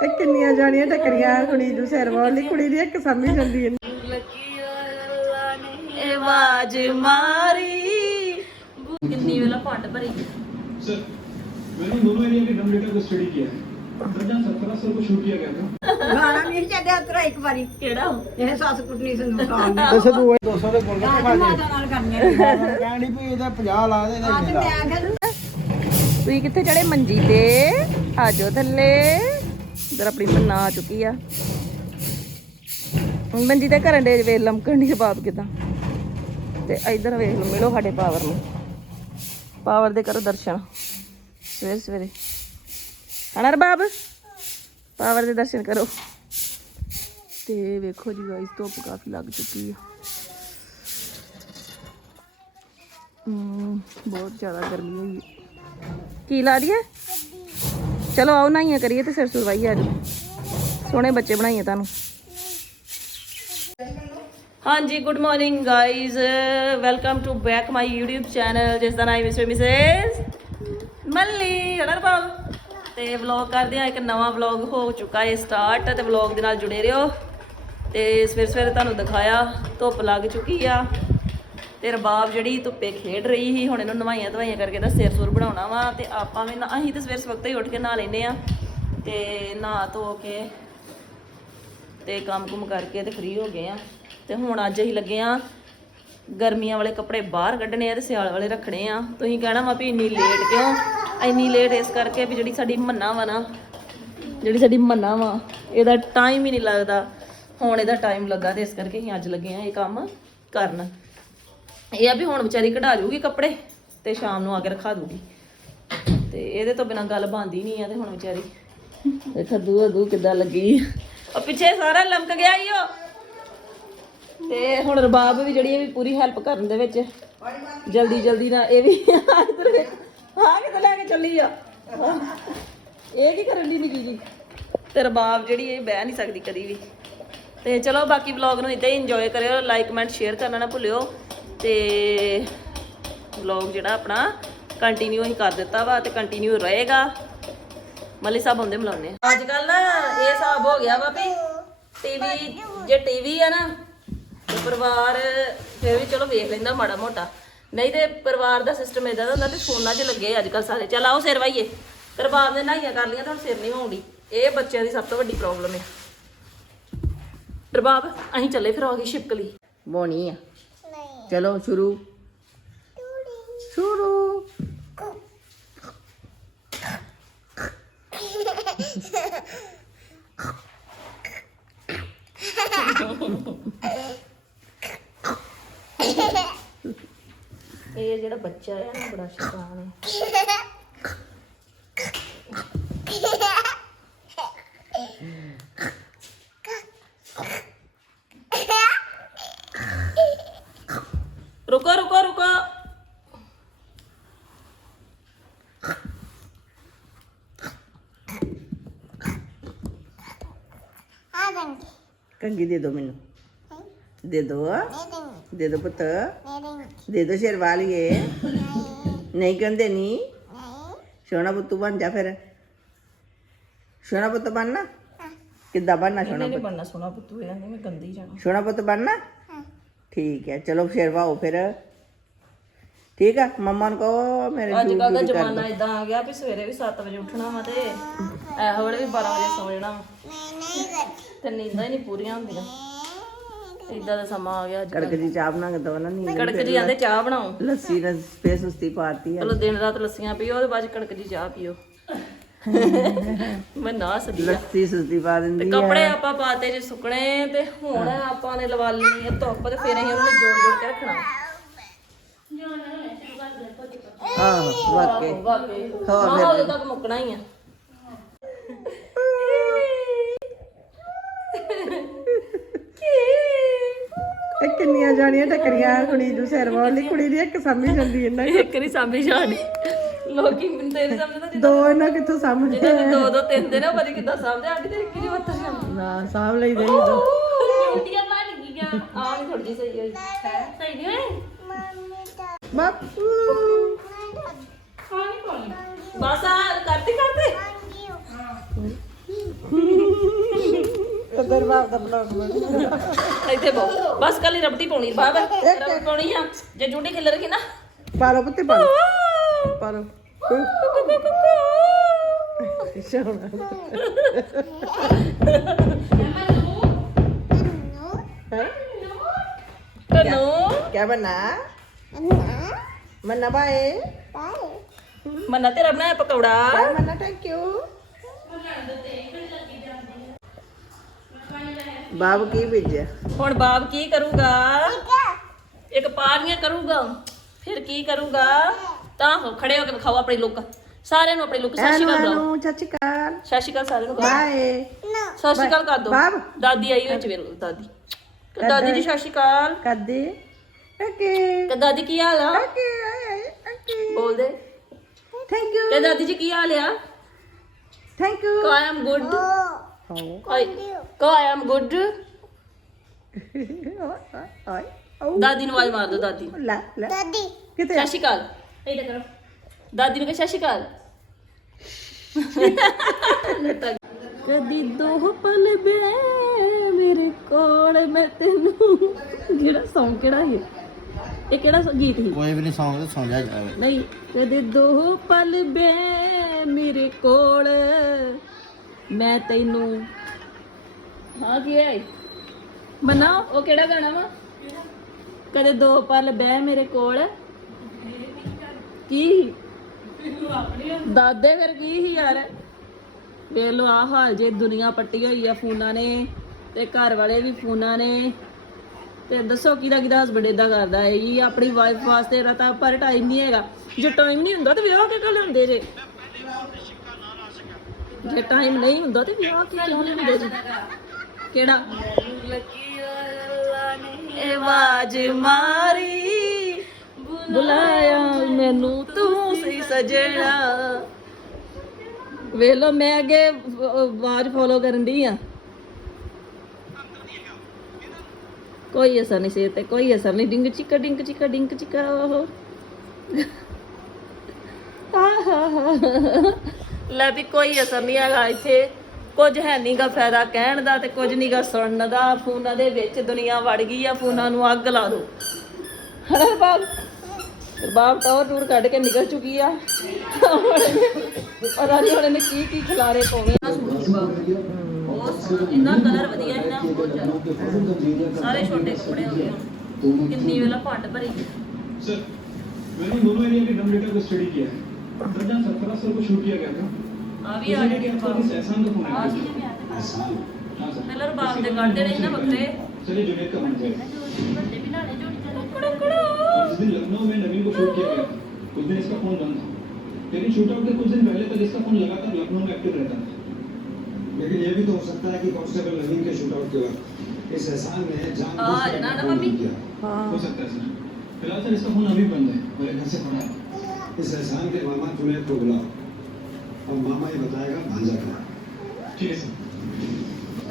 ਇਹ ਕਿੰਨੀਆਂ ਜਾਣੀਆਂ ਟੱਕਰੀਆਂ ਕੁੜੀ ਨੂੰ ਸਿਰ ਵਾਲੀ ਕੁੜੀ ਦੀ ਇੱਕ ਸਾਮੀ ਜਾਂਦੀ ਹੈ ਇਹ ਆਵਾਜ਼ ਮਾਰੀ ਕਿੰਨੀ ਵੇਲਾ ਫੰਡ ਭਰੀ सर मैंने दोनों एरिया के ड्रम डेटा को स्टडी किया है दर्जन सत्रह सौ को शूट किया गया था ਗਾਣਾ ਨਹੀਂ ਚੱਲਿਆ ਤਰਾ ਇੱਕ ਵਾਰੀ ਕਿਹੜਾ ਇਹ ਸੱਸ ਕੁੱਟਣੀ ਸੰਦੂਕ ਆਉਂਦੀ ਦੱਸ ਤੂੰ 200 ਦੇ ਬੋਲ ਮਾਤਾ ਨਾਲ ਕਰਨੀ ਆ ਕਹਿਣੀ ਵੀ ਇਹਦਾ 50 ਲਾ ਦੇ ਤੇ ਮੈਂ ਕਹਿੰਦਾ ਤੁਸੀਂ ਕਿੱਥੇ ਚੜੇ ਮੰਜੀ ਤੇ? ਆਜੋ ਥੱਲੇ। ਇਧਰ ਆਪਣੀ ਮੰਨਾ ਆ ਚੁੱਕੀ ਆ। ਮੰਜੀ ਤੇ ਕਰਨ ਦੇ ਵੇਖ ਲਮਕਣ ਦੀ ਬਾਪ ਕਿਦਾਂ। ਤੇ ਇਧਰ ਵੇਖ ਲਓ, ਮਿਲੋ ਸਾਡੇ ਪਾਵਰ ਨੂੰ। ਪਾਵਰ ਦੇ ਕਰੋ ਦਰਸ਼ਨ। ਸਵੇਰੇ ਸਵੇਰੇ। ਹਨਾ ਰਬਾਬ ਪਾਵਰ ਦੇ ਦਰਸ਼ਨ ਕਰੋ। ਤੇ ਵੇਖੋ ਜੀ ਗਾਇਸ ਧੁੱਪ ਕਾਫੀ ਲੱਗ ਚੁੱਕੀ ਆ। ਬਹੁਤ ਜ਼ਿਆਦਾ ਗਰਮੀ ਹੋਈ। ਕੀ ਲਾ ਦਈਏ ਚਲੋ ਆਓ ਨਾਈਆਂ ਕਰੀਏ ਤੇ ਸਿਰ ਸੁਰਵਾਈ ਆ ਸੋਹਣੇ ਬੱਚੇ ਬਣਾਈਏ ਤੁਹਾਨੂੰ। ਹਾਂਜੀ good morning guys welcome to back my YouTube channel ਜਿਸ ਦਾ ਨਾਮ ਹੈ ਮਿਸੇਸ ਮੱਲੀ ਹੜਰ ਬਾਬ ਤੇ ਵਲੌਗ ਕਰਦੇ ਆ ਇੱਕ ਨਵਾਂ ਵਲੌਗ ਹੋ ਚੁੱਕਾ ਹੈ ਸਟਾਰਟ ਤੇ ਵਲੌਗ ਦੇ ਨਾਲ ਜੁੜੇ ਰਹੋ। ਤੇ ਸਵੇਰ ਸਵੇਰੇ ਤੁਹਾਨੂੰ ਦਿਖਾਇਆ, ਧੁੱਪ ਲੱਗ ਚੁੱਕੀ ਆ। ਤੇ ਰਬਾਬ ਜਿਹੜੀ ਧੁੱਪੇ ਖੇਡ ਰਹੀ ਸੀ, ਹੁਣ ਇਹਨੂੰ ਨਵਾਈਆਂ ਧਵਾਈਆਂ ਕਰਕੇ ਤਾਂ ਸਿਰ ਸੁਰ ਬਣਾਉਣਾ ਵਾ ਤੇ ਆਪਾਂ ਵੀ ਨਾ, ਅਸੀਂ ਤਾਂ ਸਵੇਰ ਸਵਕਤ ਹੀ ਉੱਠ ਕੇ ਨਹਾ ਲੈਨੇ ਆ ਤੇ ਨਹਾ ਧੋ ਕੇ ਤੇ ਕੰਮ ਕੁਮ ਕਰਕੇ ਤੇ ਫ੍ਰੀ ਹੋ ਗਏ ਆ। ਤੇ ਹੁਣ ਅੱਜ ਅਸੀਂ ਲੱਗੇ ਆ ਗਰਮੀਆਂ ਵਾਲੇ ਕੱਪੜੇ ਬਾਹਰ ਕੱਢਣੇ ਆ ਤੇ ਸਿਆਲ ਵਾਲੇ ਰੱਖਣੇ ਆ। ਤੁਸੀਂ ਕਹਿਣਾ ਵਾ ਵੀ ਇੰਨੀ ਲੇਟ ਕਿਉਂ? ਇੰਨੀ ਲੇਟ ਇਸ ਕਰਕੇ ਵੀ ਜਿਹੜੀ ਸਾਡੀ ਮੰਨਾ ਵਾ ਨਾ, ਜਿਹੜੀ ਸਾਡੀ ਮੰਨਾ ਵਾ, ਇਹਦਾ ਟਾਈਮ ਹੀ ਨਹੀਂ ਲੱਗਦਾ। ਹੁਣ ਇਹਦਾ ਟਾਈਮ ਲੱਗਾ ਤੇ ਇਸ ਕਰਕੇ ਅਸੀਂ ਅੱਜ ਲੱਗੇ ਆ ਇਹ ਕੰਮ ਕਰਨ। ਇਹ ਆ ਵੀ ਹੁਣ ਵਿਚਾਰੀ ਕਢਾ ਜੂਗੀ ਕੱਪੜੇ ਤੇ ਸ਼ਾਮ ਨੂੰ ਆ ਕੇ ਰਖਾ ਦੂਗੀ। ਤੇ ਇਹਦੇ ਤੋਂ ਬਿਨਾ ਗੱਲ ਬਣਦੀ ਨਹੀਂ ਆ ਤੇ ਹੁਣ ਵਿਚਾਰੀ। ਇਹ ਖੱਦੂ ਅਦੂ ਕਿੱਦਾਂ ਲੱਗੀ? ਉਹ ਪਿੱਛੇ ਸਾਰਾ ਲਮਕ ਗਿਆ ਈ ਉਹ। ਤੇ ਹੁਣ ਰਬਾਬ ਵੀ ਜਿਹੜੀ ਇਹ ਵੀ ਪੂਰੀ ਹੈਲਪ ਕਰਨ ਦੇ ਵਿੱਚ ਜਲਦੀ ਜਲਦੀ ਨਾਲ ਇਹ ਵੀ ਇੱਧਰ ਵੇਖ ਆ ਕਿਤੇ ਲੈ ਕੇ ਚੱਲੀ ਆ? ਇਹ ਕੀ ਕਰਨ ਦੀ ਨਿੱਕੀ ਜੀ? ਤੇ ਰਬਾਬ ਜਿਹੜੀ ਇਹ ਬਹਿ ਨਹੀਂ ਸਕਦੀ ਕਦੀ ਵੀ। ਤੇ ਚਲੋ ਬਾਕੀ ਵਲੌਗ ਨੂੰ ਇਦਾਂ ਹੀ ਇੰਜੋਏ ਕਰਿਓ ਲਾਈਕ ਕਮੈਂਟ ਸ਼ੇਅਰ ਕਰਨਾ ਨਾ ਭੁੱਲਿਓ। ਤੇ ਵਲੌਗ ਜਿਹੜਾ ਆਪਣਾ ਕੰਟੀਨਿਊ ਹੀ ਕਰ ਦਿੱਤਾ ਵਾ ਤੇ ਕੰਟੀਨਿਊ ਰਹੇਗਾ। ਮੱਲੀ ਸਾਹਿਬ ਹੁੰਦੇ ਮਿਲਾਉਣੇ ਅੱਜ ਕੱਲ ਨਾ ਇਹ ਹਿਸਾਬ ਹੋ ਗਿਆ ਵਾ ਵੀ ਟੀਵੀ ਜੇ ਟੀਵੀ ਆ ਨਾ, ਤੇ ਪਰਿਵਾਰ ਫਿਰ ਵੀ ਚਲੋ ਵੇਖ ਲੈਂਦਾ ਮਾੜਾ ਮੋਟਾ। ਨਹੀਂ ਤੇ ਪਰਿਵਾਰ ਦਾ ਸਿਸਟਮ ਇਦਾਂ ਦਾ ਹੁੰਦਾ ਵੀ ਫੋਨਾਂ 'ਚ ਲੱਗੇ ਅੱਜ ਕੱਲ ਸਾਰੇ। ਚੱਲ ਆਓ ਸਿਰ ਵਾਈਏ ਪਰਿਵਾਰ ਨੇ ਨਹਾਈਆਂ ਕਰ ਲੀਆਂ ਤਾਂ ਸਿਰ ਨਹੀਂ ਵਾਉਂਦੀ। ਇਹ ਬੱਚਿਆਂ ਦੀ ਸਭ ਤੋਂ ਵੱਡੀ ਪ੍ਰੋਬਲਮ ਹੈ ਰਬਾਬ ਅਸੀਂ ਚੱਲੇ ਫਿਰ ਆ ਗਈ ਸ਼ਿਪਕਲੀ। ਬੋਣੀ ਆ। ਚਲੋ ਸ਼ੁਰੂ ਸ਼ੁਰੂ ਇਹ ਜਿਹੜਾ ਬੱਚਾ ਹੈ ਨਾ ਬੜਾ ਸ਼ੈਤਾਨ ਹੈ ਰੁਕੋ ਰੁਕੋ ਰੁਕੋ। ਕੰਗੀ ਦੇ ਦਿਓ ਮੈਨੂੰ। ਦੇ ਦਿਓ ਦੇ ਦਿਓ ਪੁੱਤ। ਦੇ ਦਿਓ ਸ਼ੇਰ ਵਾਲੀਏ ਨਹੀਂ। ਕਹਿੰਦੇ ਨਹੀਂ। ਸੋਨਾ ਪੁੱਤ ਬਣ ਜਾ ਫਿਰ। ਸੋਨਾ ਪੁੱਤ ਬਣਨਾ? ਕਿੱਦਾਂ ਬਣਨਾ ਸੋਨਾ ਨਹੀਂ ਬਣਨਾ ਸੋਨਾ ਪੁੱਤੂ ਇਹ ਨਹੀਂ ਮੈਂ ਗੰਦੀ ਜਾਣਾ। ਸੋਨਾ ਪੁੱਤ ਬਣਨਾ? ਠੀਕ ਹੈ ਚਲੋ ਸ਼ੇਰਵਾਓ ਫਿਰ। ਠੀਕ ਆ ਮੰਮਾ ਨੂੰ ਕਹੋ ਮੇਰੇ ਅੱਜ ਕੱਲ ਦਾ ਜ਼ਮਾਨਾ ਇਦਾਂ ਆ ਗਿਆ ਵੀ ਸਵੇਰੇ ਵੀ 7 ਵਜੇ ਉੱਠਣਾ ਵਾ ਤੇ ਇਹੋ ਵੇਲੇ ਵੀ 12 ਵਜੇ ਸੌ ਜਾਣਾ ਵਾ। ਤੇ ਨੀਂਦਾਂ ਹੀ ਨਹੀਂ ਪੂਰੀਆਂ ਹੁੰਦੀਆਂ। ਇਦਾਂ ਦਾ ਸਮਾਂ ਆ ਗਿਆ ਅੱਜ ਕੜਕ ਦੀ ਚਾਹ ਬਣਾ ਕੇ ਦੋ ਨਾ ਨੀ ਕੜਕ ਜੀ ਆਂਦੇ ਚਾਹ ਬਣਾਓ। ਲੱਸੀ ਨਾਲ ਸਪੇਸ ਸੁਸਤੀ ਪਾਤੀ ਆ। ਚਲੋ ਦਿਨ ਰਾਤ ਲੱਸੀਆਂ ਪੀਓ ਉਹਦੇ ਬਾਅਦ 'ਚ ਕੜਕ ਜੀ ਚਾਹ ਪੀਓ। ਮੈਂ ਨਾ ਸਦੀ ਲੱਸੀ ਸੁਸਤੀ ਪਾ ਦਿੰਦੀ ਆ। ਕੱਪੜੇ ਆਪਾਂ ਪਾਤੇ ਜੇ ਸੁੱਕਣੇ ਤੇ ਹੁਣ ਆਪਾਂ ਨੇ ਲਵਾ ਲੈਣੀ ਆ ਧੁੱਪ ਤੇ ਫਿਰ ਅਸੀਂ ਉਹਨਾਂ ਨੂੰ ਜੋੜ ਜੋੜ ਕੇ ਰੱਖਣਾ। ਆਹੋ ਵਾਕੇ ਵਾਕਈ ਹਾਂ, ਹਾਂ ਉਦੋਂ ਤੱਕ ਮੁੱਕਣਾ ਹੀ ਆ। ਇਹ ਕਿੰਨੀਆਂ ਜਾਣੀਆਂ ਟੱਕਰੀਆਂ ਕੁੜੀ ਨੂੰ ਸਿਰ ਵਾਲੀ ਕੁੜੀ ਦੀ ਇੱਕ ਸਾਮੀ ਜਾਂਦੀ ਇਹਨਾਂ ਇੱਕ ਨਹੀਂ ਸਾਂਭੀ ਜਾਣੀ। ਲੋਕੀ ਮੈਨੂੰ ਸਮਝਦਾ ਜਿੱਦਾਂ- ਦੋ ਇਹਨਾਂ ਕਿੱਥੋਂ ਸਾਹਮਣੇ ਜਿੱਦਾਂ ਦੋ ਦੋ ਤਿੰਨ ਦਿਨ ਉਹ ਬੜੀ ਕਿੱਦਾਂ ਸਮਝਦੇ ਆਂਟੀ ਤੇਰੀ ਕਿਹੜੀ ਬੱਤਰ ਨਾ ਸਾਹਮ ਲਈ ਦੇ। ਦੋ ਰੋਟੀਆਂ ਬਣ ਗਈਆਂ। ਆਹ ਵੀ ਥੋੜੀ ਜਿਹੀ ਸਹੀ ਹੋਈ। ਸਹੀ ਨਹੀਂ ਹੋਈ? ਬਾਪੂ। ਬਸ ਆ ਕਰਤੀ ਕਰਤੀ? ਕਦਰ ਬਾਪ ਦਾ ਇੱਥੇ ਬਹੁ ਬਸ ਕੱਲੀ ਰਬੜੀ ਪਾਉਣੀ ਬਾਬਾ ਰਬੜੀ ਪਾਉਣੀ ਆ। ਜੇ ਜੂੜੀ ਖਿਲਰ ਗਈ ਨਾ। ਪਾਰੋ ਪੁੱਤੇ ਪਾ Bottom. क्या बना बाय तेरा बनाया पकौड़ा मन्ना थैंक यू बाब की भेजे हम बाब की करूगा एक पारियाँ करूगा, फिर की करूगा ਤਾਂ ਹੋ ਖੜੇ ਹੋ ਕੇ ਵਿਖਾਓ ਆਪਣੀ ਲੁੱਕ ਸਾਰਿਆਂ ਨੂੰ ਆਪਣੀ ਲੁੱਕ ਸਤਿ ਸ਼੍ਰੀ ਅਕਾਲ ਬੁਲਾਓ। ਹੈਲੋ ਸਤਿ ਸ਼੍ਰੀ ਅਕਾਲ। ਸਤਿ ਸ਼੍ਰੀ ਅਕਾਲ ਸਾਰਿਆਂ ਨੂੰ। ਬਾਏ। ਸਤਿ ਸ਼੍ਰੀ ਅਕਾਲ ਕਰ ਦੋ। ਬਾਬ। ਦਾਦੀ ਆਈ ਵਿੱਚ ਵੇਖ ਲਓ ਦਾਦੀ। ਕਿ ਦਾਦੀ ਜੀ ਸਤਿ ਸ਼੍ਰੀ ਅਕਾਲ। ਕਦੇ। ਓਕੇ। ਕਿ ਦਾਦੀ ਕੀ ਹਾਲ ਆ? ਓਕੇ ਦੇ। ਥੈਂਕ ਯੂ ਕਿ ਦਾਦੀ ਜੀ ਕੀ ਹਾਲ ਆ? ਥੈਂਕ ਯੂ ਕੋ ਆਈ ਐਮ ਗੁੱਡ ਕੋ ਆਈ। Am good. ਓ ਦਾਦੀ ਨੂੰ ਆਵਾਜ਼ ਮਾਰ ਦੋ ਦਾਦੀ। ਨੂੰ। ਲੈ। ਲੈ ਕਿਤੇ ਸਤਿ ਸ਼੍ਰੀ ਅਕਾਲ। ਕਰੋ। ਦਾਦੀ ਨੂੰ ਕਹ ਸਤਿ ਸ਼੍ਰੀ ਅਕਾਲ। ਕਦੀ ਦੋ ਪਲ ਬਿਨੇ ਮੇਰੇ ਕੋਲ ਮੈਂ ਤੈਨੂੰ ਜਿਹੜਾ Song ਕਿਹੜਾ ਹੈ ਇਹ ਕਿਹੜਾ ਸ- ਗੀਤ ਸੀ? ਕੋਈ ਵੀ ਨਹੀਂ ਸੌਂਗ ਸੌਂ ਜਾ ਜਾਵੇ ਨਹੀਂ ਕਦੇ ਦੋ ਪਲ ਬੈ ਮੇਰੇ ਕੋਲ ਮੈਂ ਤੈਨੂੰ ਹਾਂ ਕੀ ਹੈ ਮਨਾ ਉਹ ਕਿਹੜਾ ਗਾਣਾ ਵਾ? ਕਦੇ ਦੋ ਪਲ ਬੈ ਮੇਰੇ ਕੋਲ ਕੀ ਦਾਦੇ ਫਿਰ ਕੀ ਸੀ ਯਾਰ? ਵੇਖ ਲੋ ਆ ਹਾਲ ਜੇ ਦੁਨੀਆ ਪੱਟੀ ਹੋਈ ਆ ਫੋਨਾਂ ਨੇ ਤੇ ਘਰ ਵਾਲੇ ਵੀ ਫੋਨਾਂ ਨੇ। ਤੇ ਦੱਸੋ ਕਿਹਦਾ ਕਿਹਦਾ ਹਸਬੰਡ ਇਦਾਂ ਕਰਦਾ ਹੈ? ਇਹ ਆਪਣੀ ਵਾਈਫ ਵਾਸਤੇ ਇਹਦਾ ਤਾਂ ਪਰ ਟਾਈਮ ਨਹੀਂ ਹੈਗਾ। ਜੇ ਟਾਈਮ ਨਹੀਂ ਹੁੰਦਾ ਤੇ ਵਿਆਹ ਕਿ ਕਰ ਲੈਂਦੇ ਜੇ? ਜੇ ਟਾਈਮ ਨਹੀਂ ਹੁੰਦਾ ਤੇ ਵਿਆਹ ਕਿ ਕਿਉਂ ਨਹੀਂ ਹੁੰਦੇ ਜੀ ਕਿਹੜਾ? ਇਹ ਆਵਾਜ਼ ਮਾਰੀ। ਬੁਲਾਇਆ ਮੈਨੂੰ, ਤੂੰ ਸੀ ਸਜਣਾ। ਵੇਖ ਲੋ ਮੈਂ ਅੱਗੇ ਆਵਾਜ਼ ਫੋਲੋ ਕਰਨ ਦੀ ਆ। ਕੋਈ ਅਸਰ ਨਹੀਂ ਸੇ ਤੇ, ਕੋਈ ਅਸਰ ਨਹੀਂ। ਡਿੰਗ ਚਿੱਕਾ ਡਿੰਗ ਚਿੱਕਾ ਡਿੰਗ ਚਿੱਕਾ ਉਹ ਲੈ ਵੀ ਕੋਈ ਅਸਰ ਨਹੀਂ ਹੈਗਾ ਇੱਥੇ। ਕੁਝ ਹੈ ਨਹੀਂਗਾ ਫਾਇਦਾ ਕਹਿਣ ਦਾ ਤੇ ਕੁਝ ਨਹੀਂਗਾ ਸੁਣਨ ਦਾ। ਫੋਨਾਂ ਦੇ ਵਿੱਚ ਦੁਨੀਆ ਵੜ ਗਈ ਆ, ਫੋਨਾਂ ਨੂੰ ਅੱਗ ਲਾ ਦੋ। ਹਣਾ ਬਾਬ ਬਾਬ ਟੌਰ ਟੂਰ ਕੱਢ ਕੇ ਨਿਕਲ ਚੁੱਕੀ ਆ ਪਤਾ ਨਹੀਂ ਹੁਣ ਇਹਨੇ ਕੀ ਕੀ ਖਿਲਾਰੇ ਪਾਉਣੇ ਆ ਸੂਟ ਚ ਬਾਬ ਬਹੁਤ ਇੰਨਾ ਕਲਰ ਵਧੀਆ ਇੰਨਾ ਬਹੁਤ ਜ਼ਿਆਦਾ ਸਾਰੇ ਛੋਟੇ ਕੱਪੜੇ ਹੋ ਗਏ ਹੁਣ ਕਿੰਨੀ ਵੇਲਾ ਭੰਡ ਭਰੀ सर मैंने दोनों एरिया के डम डेटा को स्टडी किया है दर्जन सत्रह सौ को शूट किया गया था ਆ ਵੀ ਆ जैसे कि ਗਏ आपको इस एहसान का फोन ਆ आया ਜੀ था। ਮੈਂ ਆ ਤੇ एहसान हाँ सर ਪਹਿਲਾਂ ਰਬਾਬ ਦੇ ਕੱਢਦੇ ਨੇ ਨਾ ਬੱਕਰੇ चलिए जुनेद का मन जाएगा कुछ दिन लखनऊ में नवीन को शूट किया गया कुछ दिन इसका फ़ोन बंद था। लेकिन शूटआउट के कुछ दिन पहले तक इसका फ़ोन लगातार लखनऊ में एक्टिव रहता था। लेकिन ये भी तो हो सकता है कि कांस्टेबल नवीन के शूटआउट के वक्त इस एहसान ने जानबूझकर फ़ोन हो। सकता है फ़िलहाल सर इसका फ़ोन अभी बंद है और घर से पड़ा है। इस एहसान के मामा जुनैद को तो बुलाओ। अब मामा ये बताएगा भांजा क्या ठीक है सर।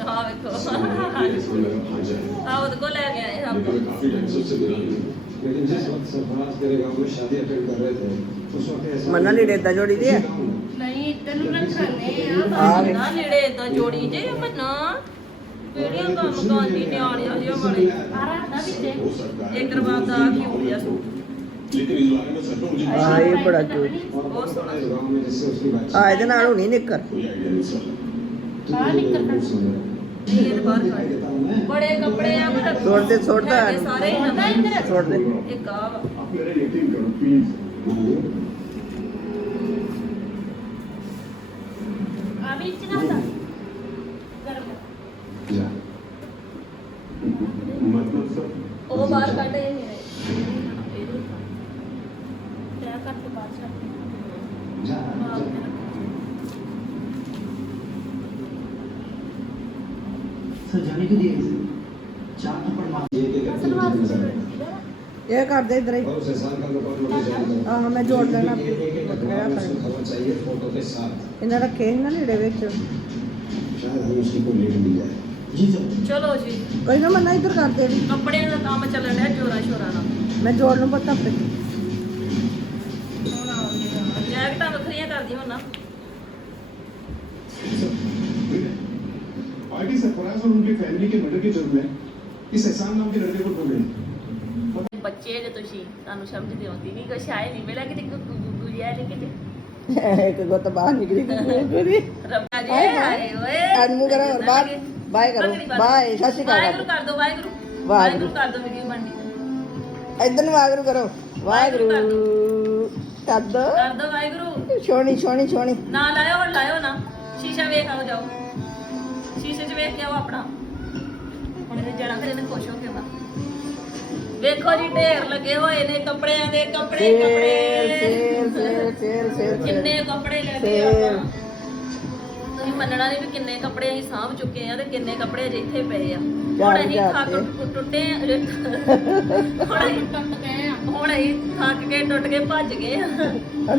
ਆ ਵੇਖੋ इसको लगा भांजा है ਆ ਉਹਦੇ ਕੋਲ ਲੈ ਕੇ ਆਏ ਹਾਂ लेकिन काफी टाइम से उससे मिला नहीं लेकिन जिस वक्त सरफराज तेरे गांव में शादी अटेंड कर रहे थे उस वक्त एहसान ਮੰਨਾ ਲੀੜੇ ਏਦਾਂ ਜੋੜੀ ਦੀ ਆ गाँव में ਨਹੀਂ ਤੈਨੂੰ ਰੱਖਣੇ ਆ ਨਾ ਨੇੜੇ ਇਦਾਂ ਜੋੜੀ ਜੇ ਮੰਨਾ ਕਿਹੜੀਆਂ ਕੰਮ ਕਰਦੀ ਨਿਆਣਿਆਂ ਜਿਹਾ ਬੜੇ ਆ ਰੱਖਦਾ ਵਿੱਚੇ हो सकता है ਇੱਕ ਰਬਾਬ ਦਾ ਕਿਉਂ ਜਿਹਾ ਸੂਟ लेकिन इस बारे में सच में मुझे ਆ ਇਹ ਬੜਾ ਜੋੜੀ और कौन पता इस गांव में जिससे उसकी बात ਆ ਇਹਦੇ ਨਾਲ ਹੋਣੀ ਨਿੱਕਰ कोई आइडिया नहीं सर ਬਾਹਰ ਨਿਕਲ ਨਹੀਂ ਇਹ ਬਾਹਰ ਕੱਢ ਬੜੇ ਕੱਪੜੇ ਆ ਪਰ ਛੋੜ ਦੇ ਛੋੜ ਦਾ ਸਾਰੇ ਹੀ ਨਾ ਇੱਧਰ ਛੋੜ ਦੇ ਇੱਕ ਆ ਆਪ ਮੇਰੇ ਰੇਟਿੰਗ ਕਰੋ ਪਲੀਜ਼ ਆ ਵੀ ਚਨਾਦਾ ਇਹਨਾਂ ਰੱਖੇ ਸੀ ਨਾ ਲੀੜੇ ਵਿੱਚ शायद हमें उसकी कोई लीड मिल जाए जी सर ਚਲੋ ਜੀ ਕੋਈ ਨਾ ਮੰਨਾ ਇੱਧਰ ਕਰਦੇ ਵੀ ਕੱਪੜਿਆਂ ਦਾ ਕੰਮ ਚੱਲਣ ਡਿਆ ਜੋਰਾ ਸ਼ੋਰਾ ਨਾਲ ਮੈਂ ਜੋੜ ਨੂੰ ਪਤਾ ਆਪੇ ਜੈਕਟਾਂ ਵੱਖਰੀਆਂ ਕਰਦੀ ਹੁਣ ਨਾ I पार्टी सरफराज और उनकी फैमिली के मर्डर के जुर्म में ਇਸ ਐਗਜ਼ਾਮ ਨਾਲ ਵੀ ਰਿਲੇਟਡ ਹੋਵੇ ਬੱਚੇ ਜੇ ਤੁਸੀਂ ਤੁਹਾਨੂੰ ਸਮਝ ਦੇ ਨਹੀਂ ਕੁਛ ਆਏ ਨਹੀਂ ਮੇਰਾ ਕਿਤੇ ਗੁਜਿਆ ਨਹੀਂ ਕਿਤੇ? ਇੱਕ ਗੋਤ ਬਾਹਰ ਨਿਕਲੀ ਪੂਰੀ ਰੱਬਾ ਜੀ ਹਾਏ ਓਏ ਅਨਮੂ ਕਰੋ ਬਾਏ ਕਰੋ। ਬਾਏ ਸਤਿ ਸ਼੍ਰੀ ਅਕਾਲ ਵਾਹਿਗੁਰੂ ਕਰ ਦੋ ਵਾਹਿਗੁਰੂ। ਵਾਹਿਗੁਰੂ ਕਰ ਦੋ ਵੀਡੀਓ ਬਣਦੀ ਇਦਾਂ ਵਾਹਿਗੁਰੂ ਕਰੋ। ਵਾਹਿਗੁਰੂ। ਕਰ ਦੋ। ਕਰ ਦੋ ਵਾਹਿਗੁਰੂ। ਛੋਣੀ ਛੋਣੀ ਛੋਣੀ। ਨਾ ਲਾਇਓ ਲਾਇਓ ਨਾ। ਸ਼ੀਸ਼ਾ ਵੇਖ ਆਓ ਜਾਓ। ਸ਼ੀਸ਼ੇ 'ਚ ਵੇਖ ਕੇ ਆਓ ਆਪਣਾ। ਹੁਣ ਇਹਨੇ ਜਾਣਾ ਫਿਰ ਇਹਨੇ ਖੁਸ਼ ਹੋ ਕੇ ਆਉਣਾ ਵੇਖੋ ਜੀ ਢੇਰ ਲੱਗੇ ਹੋਏ ਨੇ ਕੱਪੜਿਆਂ ਦੇ ਕੱਪੜੇ ਸੇਲ ਕੱਪੜੇ। ਸੇਲ ਸੇਲ ਸੇਲ ਸੇਲ ਕਿੰਨੇ ਕੱਪੜੇ ਲੈ ਕੇ ਸੇਲ। ਆਪਾਂ। ਤੁਸੀਂ ਮੰਨਣਾ ਨਹੀਂ ਵੀ ਕਿੰਨੇ ਕੱਪੜੇ ਅਸੀਂ ਸਾਂਭ ਚੁੱਕੇ ਆ ਤੇ ਕਿੰਨੇ ਕੱਪੜੇ ਅਜੇ ਇੱਥੇ ਪਏ ਆ। ਹੁਣ ਅਸੀਂ ਥੱਕ ਤੇ। ਟੁੱਟੇ ਆ। ਹੁਣ ਅਸੀਂ ਟੁੱਟ ਗਏ ਆ। ਹੁਣ ਅਸੀਂ ਥੱਕ ਕੇ ਟੁੱਟ ਕੇ ਭੱਜ ਗਏ ਆ।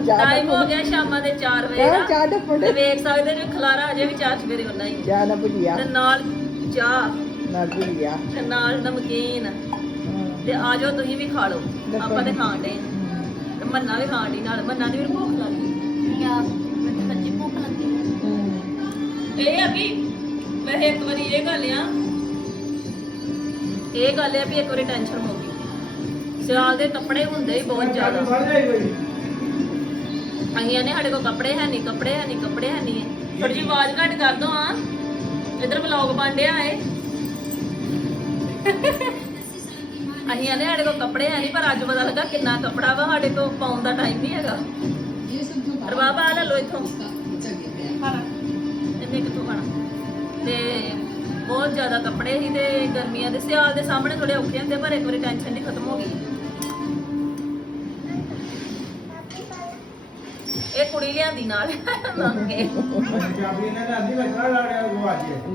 ਟਾਈਮ ਹੋ ਗਿਆ ਸ਼ਾਮਾਂ ਦੇ 4 ਵਜੇ ਦਾ। ਚਾਹ ਦਾ ਤੇ ਵੇਖ ਸਕਦੇ ਜੋ ਖਲਾਰਾ ਅਜੇ ਵੀ ਚਾਰ ਸਵੇਰੇ ਹੁੰਦਾ ਹੀ। ਚਾਹ ਨਾ ਭੁਜੀਆ ਤੇ ਨਾਲ ਚਾਹ। ਨਾ ਭੁਜੀਆ ਤੇ ਨਾਲ ਨਮਕੀਨ ਤੇ ਆ ਜਾਓ ਤੁਸੀਂ ਵੀ ਖਾ ਲਓ। ਆਪਾਂ ਤੇ ਖਾਣ ਦੇ ਤੇ ਮੰਨਾ ਵੀ ਖਾਣ ਦੀ ਨਾਲ। ਮੰਨਾ ਦੀ ਵੀ ਭੁੱਖ ਲੱਗੀ ਯਾਰ ਮੈਨੂੰ ਸੱਚੀ ਭੁੱਖ ਲੱਗੀ। ਇਹ ਆ ਵੀ ਵੈਸੇ ਇੱਕ ਵਾਰੀ ਇਹ ਗੱਲ ਆ। ਇਹ ਗੱਲ ਆ ਵੀ ਇੱਕ ਵਾਰੀ ਟੈਨਸ਼ਨ ਹੋ ਗਈ। ਸਿਆਲ ਦੇ ਕੱਪੜੇ ਹੁੰਦੇ ਹੀ ਬਹੁਤ ਜ਼ਿਆਦਾ। ਅਸੀਂ ਸਾਡੇ ਕੋਲ ਕੱਪੜੇ ਹੈ ਨਹੀਂ ਕੱਪੜੇ ਹੈ ਨਹੀਂ ਕੱਪੜੇ ਹੈ ਨਹੀਂ ਥੋੜੀ ਜਿਹੀ ਆਵਾਜ਼ ਘੱਟ ਕਰ ਦੋ ਆ ਇਧਰ ਵਲੌਗ ਬਣਦਿਆ ਏ ਅਸੀਂ ਆਨੇ ਸਾਡੇ ਕੋਲ ਕੱਪੜੇ ਹੈ ਨਹੀਂ ਪਰ ਅੱਜ ਪਤਾ ਲੱਗਾ ਕਿੰਨਾ ਕੱਪੜਾ ਵਾ ਸਾਡੇ ਕੋਲ ਪਾਉਣ ਦਾ ਟਾਈਮ ਨਹੀਂ ਹੈਗਾ। ਰਬਾਬ ਆ ਲੈ ਲੋ ਇਥੋਂ। ਇੰਨੇ ਕਿੱਥੋਂ ਖਾਣਾ ਤੇ ਬਹੁਤ ਜ਼ਿਆਦਾ ਕੱਪੜੇ ਸੀ ਤੇ ਗਰਮੀਆਂ ਦੇ ਸਿਆਲ ਦੇ ਸਾਹਮਣੇ ਥੋੜੇ ਔਖੇ ਹੁੰਦੇ ਪਰ ਇੱਕ ਵਾਰੀ ਟੈਨਸ਼ਨ ਨਹੀਂ ਖਤਮ ਹੋ ਗਈ। ਇਹ ਕੁੜੀ ਲਿਆਂਦੀ ਨਾਲ ਮੰਗ ਕੇ।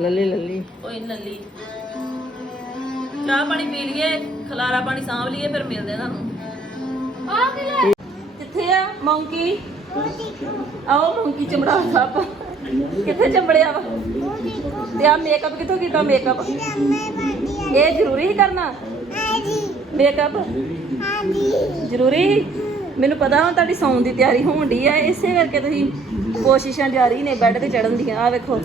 ਲੱਲੀ ਲੱਲੀ। ਕੋਈ ਨੱਲੀ ਚਾਹ ਪਾਣੀ ਪੀ ਲਈਏ ਖਲਾਰਾ ਪਾਣੀ ਸਾਂਭ ਲਈਏ ਫਿਰ ਮਿਲਦੇ ਆ ਤੁਹਾਨੂੰ। ਆ ਕੀ ਲੈ ਕਿੱਥੇ ਆ ਮੌਂਕੀ? ਆਓ ਮੌਂਕੀ ਚਮੜਾ ਸੱਪ ਕਿੱਥੇ ਚੰਬੜਿਆ ਵਾ? ਤੇ ਆ ਮੇਕਅਪ ਕਿੱਥੋਂ ਕੀਤਾ ਮੇਕਅਪ ਇਹ ਜ਼ਰੂਰੀ ਹੀ ਕਰਨਾ? ਮੇਕਅਪ ਜ਼ਰੂਰੀ? ਮੈਨੂੰ ਪਤਾ ਹੁਣ ਤੁਹਾਡੀ ਸੌਣ ਦੀ ਤਿਆਰੀ ਹੋਣ ਦੀ ਆ ਇਸੇ ਕਰਕੇ ਤੁਸੀਂ ਕੋਸ਼ਿਸ਼ਾਂ ਜਾਰੀ ਨੇ ਬੈੱਡ ਤੇ ਚੜਨ ਦੀਆਂ ਆ ਵੇਖੋ।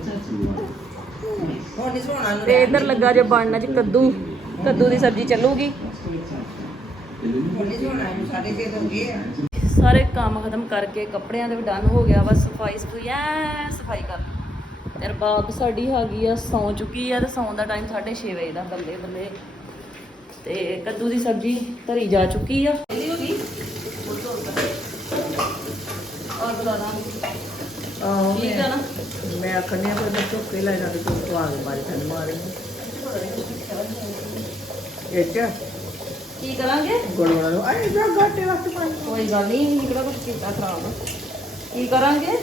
ਹੁਣ ਨਹੀਂ ਸੋਣਾ ਤੇ ਇੱਧਰ ਲੱਗਾ ਜੇ ਬਣਨਾ ਚ ਕੱਦੂ। ਕੱਦੂ ਦੀ ਸਬਜ਼ੀ ਚੱਲੂਗੀ। ਆ ਸਾਰੇ ਕੰਮ ਖਤਮ ਕਰਕੇ ਕੱਪੜਿਆਂ ਦੇ ਵੀ ਡਨ ਹੋ ਗਿਆ ਬਸ ਸਫ਼ਾਈ ਸਫ਼ਾਈ ਐ ਸਫ਼ਾਈ ਕਰ ਤੇ ਰਬਾਬ ਸਾਡੀ ਆ ਗਈ ਆ ਸੌਂ ਚੁੱਕੀ ਆ ਤੇ ਸੌਣ ਦਾ ਟਾਈਮ 6:30 ਵਜੇ ਦਾ ਬੱਲੇ ਬੱਲੇ। ਤੇ ਕੱਦੂ ਦੀ ਸਬਜ਼ੀ ਧਰੀ ਜਾ ਚੁੱਕੀ ਆ। ਆ ਮੈਂ ਆਖਣੀ ਆ ਕੋਈ ਚੁੱਕ ਕੇ ਲੈ ਜਾਂਦੇ ਤੂੰ ਤੋਂ ਆਗੇ ਮਾਰੇ ਤਨ ਮਾਰੇ ਇਹ ਚ ਕੀ ਕਰਾਂਗੇ? ਗੁੜ ਬਣਾ ਲਓ। ਆਏ ਜਾ ਗਾਟੇ ਵਾਸਤੇ ਪਾਣੀ। ਕੋਈ ਗੱਲ ਨਹੀਂ ਕਿਹੜਾ ਕੁਝ ਕੀਤਾ ਖਰਾਬ। ਕੀ ਕਰਾਂਗੇ?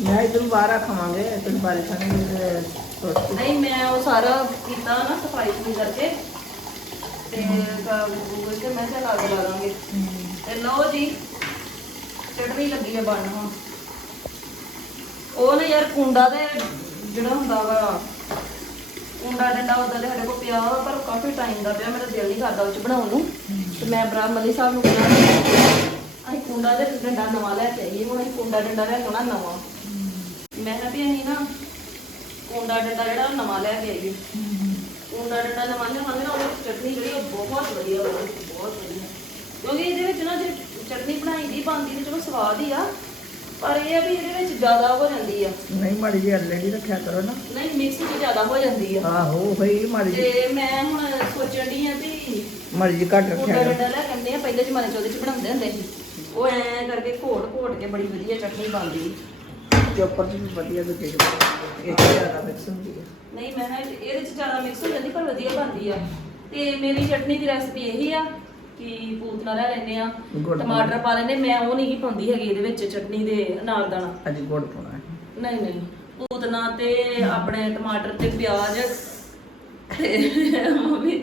ਮੈਂ ਇਧਰ ਬਾਹਰ ਖਾਵਾਂਗੇ ਤੈਨੂੰ ਬਾਰੇ ਖਾਣੇ ਨਹੀਂ ਮੈਂ ਉਹ ਸਾਰਾ ਕੀਤਾ ਨਾ ਸਫ਼ਾਈ ਸੁਈ ਕਰਕੇ। ਤੇ ਗੂਗਲ ਤੇ ਮੈਂ ਚੱਲ ਲਾ ਦਾਂਗੇ ਤੇ ਲਓ ਜੀ ਚਟਨੀ ਲੱਗੀ ਆ ਬਣਨ ਹੁਣ। ਉਹ ਨਾ ਯਾਰ ਕੁੰਡਾ ਤੇ ਜਿਹੜਾ ਹੁੰਦਾ ਵਾ ਕੁੰਡਾ ਡੰਡਾ ਉਹਦਾ ਤੇ ਸਾਡੇ ਕੋਲ ਪਿਆ ਵਾ, ਪਰ ਕਾਫੀ ਟਾਈਮ ਦਾ ਪਿਆ, ਮੇਰਾ ਦਿਲ ਨਹੀਂ ਕਰਦਾ ਉਹ ਚ ਬਣਾਉਣ ਨੂੰ। ਤੇ ਮੈਂ ਬਰਾ ਮੱਲੀ ਸਾਹਿਬ ਨੂੰ ਕਿਹਾ, ਅਸੀਂ ਕੁੰਡਾ ਤੇ ਡੰਡਾ ਨਵਾਂ ਲੈ ਕੇ ਆਈਏ, ਹੁਣ ਅਸੀਂ ਕੁੰਡਾ ਡੰਡਾ ਲੈ ਕੇ ਨਵਾਂ। ਮੈਂ ਕਿਹਾ ਵੀ ਅਸੀਂ ਨਾ ਕੁੰਡਾ ਡੰਡਾ ਜਿਹੜਾ ਉਹ ਨਵਾਂ ਲੈ ਕੇ ਆਈਏ। ਕੁੰਡਾ ਡੰਡਾ ਨਵਾਂ ਲਿਆਵਾਂਗੇ ਨਾ, ਉਹਦੇ ਚਟਨੀ ਜਿਹੜੀ ਉਹ ਬਹੁਤ ਵਧੀਆ ਬਣਦੀ ਬਹੁਤ ਵਧੀਆ। ਕਿਉਂਕਿ ਇਹਦੇ ਵਿੱਚ ਨਾ ਜੇ ਚਟਨੀ ਬਣਾਈ ਦੀ, ਬਣਦੀ ਤੇ ਚਲੋ ਸਵਾਦ ਹੀ ਆ ਪਰ ਇਹ ਆ ਵੀ ਇਹਦੇ ਵਿੱਚ ਜ਼ਿਆਦਾ ਹੋ ਜਾਂਦੀ ਆ। ਨਹੀਂ ਮਾੜੀ ਜੀ ਅੱਲੇ ਰੱਖਿਆ ਕਰੋ ਨਾ। ਨਹੀਂ ਮਿਕਸ ਚ ਜ਼ਿਆਦਾ ਹੋ ਜਾਂਦੀ ਆ। ਆਹੋ ਹੋਈ ਮਾੜੀ ਜੀ ਤੇ ਮੈਂ ਹੁਣ ਸੋਚਣ ਦੀ ਆ ਵੀ ਮਾੜੀ ਜੀ ਘੱਟ ਰੱਖਿਆ ਕਰੋ। ਡੰਡਾ ਲੈ ਕੰਨੇ ਆ ਪਹਿਲੇ ਜ਼ਮਾਨੇ ਚ ਉਹਦੇ ਚ ਬਣਾਉਂਦੇ ਹੁੰਦੇ ਸੀ। ਉਹ ਐ ਕਰਕੇ ਘੋਟ ਘੋਟ ਕੇ ਬੜੀ ਵਧੀਆ ਚਟਨੀ ਬਣਦੀ। ਚੋਪਰ ਵੀ ਵਧੀਆ ਤੇ ਚੀਜ਼ ਇਹ ਜ਼ਿਆਦਾ ਮਿਕਸ ਹੁੰਦੀ ਹੈ ਨਹੀਂ ਮੈਂ ਕਿਹਾ ਇਹਦੇ ਚ ਜ਼ਿਆਦਾ ਮਿਕਸ ਹੋ ਜਾਂਦੀ ਪਰ ਵਧੀਆ ਬਣਦੀ ਆ। ਤੇ ਮੇਰੀ ਚਟਨੀ ਦੀ ਰੈਸਪੀ ਇਹੀ ਆ ਕਿ ਪੂਤਨਾ ਲੈ ਲੈਨੇ ਆ ਗੁੜ ਟਮਾਟਰ ਪਾ ਲੈਨੇ ਮੈਂ ਉਹ ਨਹੀਂ ਪਾਉਂਦੀ ਹੈਗੀ ਇਹਦੇ ਵਿੱਚ ਚਟਨੀ ਦੇ ਅਨਾਰਦਾਣਾ ਅੱਜ ਗੁੜ ਪਾਉਣਾ ਹੈ। ਨਹੀਂ ਨਹੀਂ ਪੂਤਨਾ ਤੇ ਆਪਣੇ ਟਮਾਟਰ ਤੇ ਪਿਆਜ਼। ਤੇ ਮੰਮੀ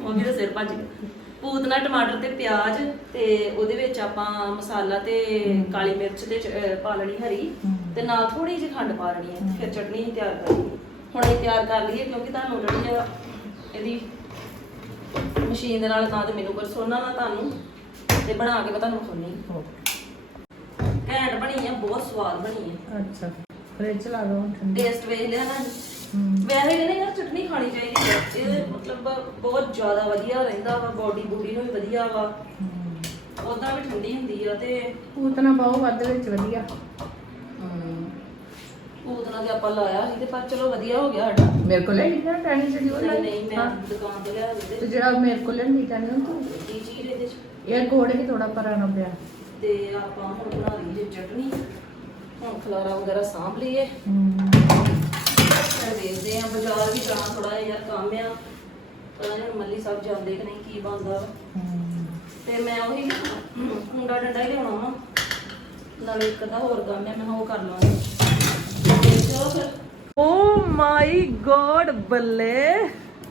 ਮੰਮੀ ਦਾ ਸਿਰ ਭੱਜ ਗਿਆ। ਪੂਤਨਾ ਟਮਾਟਰ ਤੇ ਪਿਆਜ਼ ਤੇ ਉਹਦੇ ਵਿੱਚ ਆਪਾਂ ਮਸਾਲਾ ਤੇ ਕਾਲੀ ਮਿਰਚ ਤੇ ਚ- ਅਹ ਪਾ ਲੈਣੀ ਹਰੀ। ਤੇ ਨਾਲ ਥੋੜੀ ਜਿਹੀ ਖੰਡ ਪਾ ਲੈਣੀ ਹੈ ਫਿਰ ਚਟਨੀ ਹੀ ਤਿਆਰ ਕਰ ਲਈ ਹੁਣ ਇਹ ਤਿਆਰ ਕਰ ਲਈਏ ਕਿਉਂਕਿ ਤੁਹਾਨੂੰ ਜਿਹੜੀ ਆ ਇਹਦੀ ਮਸ਼ੀਨ ਦੇ ਨਾਲ ਨਾ ਤੇ ਮੈਨੂੰ ਕੁਝ ਸੁਣਨਾ ਨਾ ਤੁਹਾਨੂੰ। ਤੇ ਬਣਾ ਕੇ ਮੈਂ ਤੁਹਾਨੂੰ ਘੈਂਟ ਬਣੀ ਆ ਬਹੁਤ ਸਵਾਦ ਬਣੀ ਆ। ਅੱਛਾ ਫ੍ਰਿਜ ਲਾ ਦੋ ਠੰਡੀ। ਟੇਸਟ ਵੇਖ ਲਿਆ ਨਾ। ਵੈਸੇ ਇਹਨੇ ਯਾਰ ਚਟਨੀ ਖਾਣੀ ਚਾਹੀਦੀ ਹੈ ਇਹ ਮਤਲਬ ਬਹੁਤ ਜ਼ਿਆਦਾ ਵਧੀਆ ਰਹਿੰਦਾ ਵਾ ਬੋਡੀ ਬੂਡੀ ਨੂੰ ਵੀ ਵਧੀਆ ਵਾ। ਉਦਾਂ ਵੀ ਠੰਡੀ ਹੁੰਦੀ ਆ ਤੇ ਪੂਤਨਾ ਪਾਓ ਵੱਧ ਵਿੱਚ ਵਧੀਆ। ਪੂਤਨਾ ਦੇ ਆਪਾਂ ਲਾਇਆ ਸੀ ਤੇ ਪਰ ਚਲੋ ਵਧੀਆ ਹੋ ਗਿਆ ਸਾਡਾ। ਮੇਰੇ ਕੋਲ ਨਹੀਂ ਨਾ ਟਾਣੀ ਜਿਹੜੀ ਉਹ ਨਹੀਂ ਲਈ ਨਹੀਂ ਮੈਂ ਦੁਕਾਨ ਤੋਂ ਲਿਆ ਤੇ ਦਿੱਤੇ ਜਿਹੜਾ ਮੇਰੇ ਕੋਲ ਨਹੀਂ ਟਾਣੀ ਉਹ ਤੂੰ? ਕੀ ਚੀਜ਼ ਇਹਦੇ ਚ ਇਹ ਗੋੜ ਹੀ ਥੋੜਾ ਪਰਾਣਾ ਪਿਆ। ਤੇ ਆਪਾਂ ਹੁਣ ਬਣਾ ਲਈਏ ਚਟਨੀ। ਹੁਣ ਖਲਾਰਾ ਵਗੈਰਾ ਸਾਂਭ ਲਈਏ। ਫਿਰ ਦੇਖਦੇ ਆ ਬਾਜ਼ਾਰ ਵੀ ਜਾਣਾ ਥੋੜਾ ਯਾਰ ਕੰਮ ਆ। ਪਤਾ ਨਹੀਂ ਮੱਲੀ ਸਾਹਿਬ ਜਾਂਦੇ ਕਿ ਨਹੀਂ ਕੀ ਬਣਦਾ ਵਾ। ਤੇ ਮੈਂ ਉਹੀ ਮੁੰਡਾ ਡੰਡਾ ਹੀ ਲਿਆਉਣਾ ਵਾ। ਨਾਲੇ ਇੱਕ ਹੋਰ ਕੰਮ ਹੈ ਮੈਂ ਉਹ ਕਰ ਲਵਾਂਗੀ ਤੇ ਓ ਮਾਈ ਗੋਡ ਬੱਲੇ।